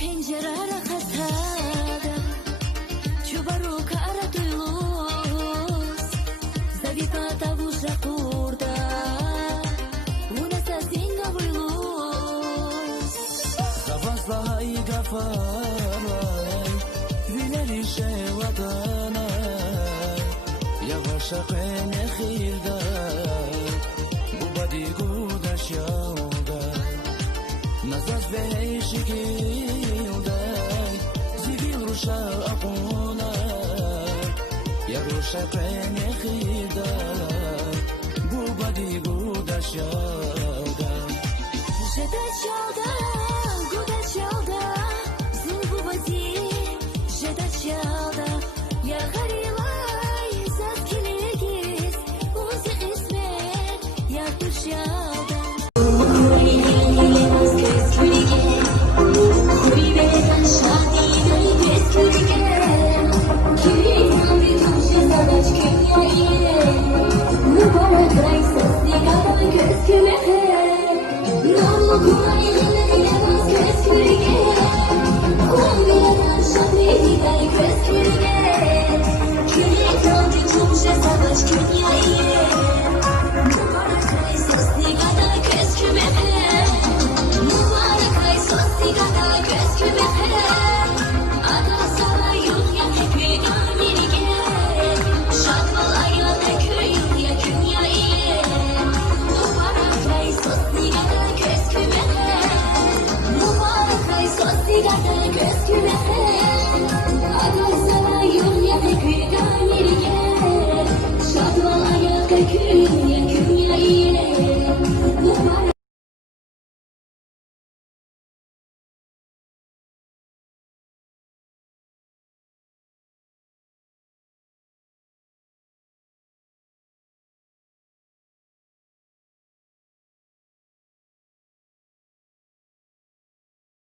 Pencerara kasada Чубару кара туйлус Завипата вуша курда Унаса синга вуйлус Savazlay gafaray Vileri şevadana Yavaşa kene khilda Bu badi gudaş yavda Nazaz vey şikilda Zivil rusha akuna Yarusha kene khilda Bu badi gudaş yavda Ждать чалда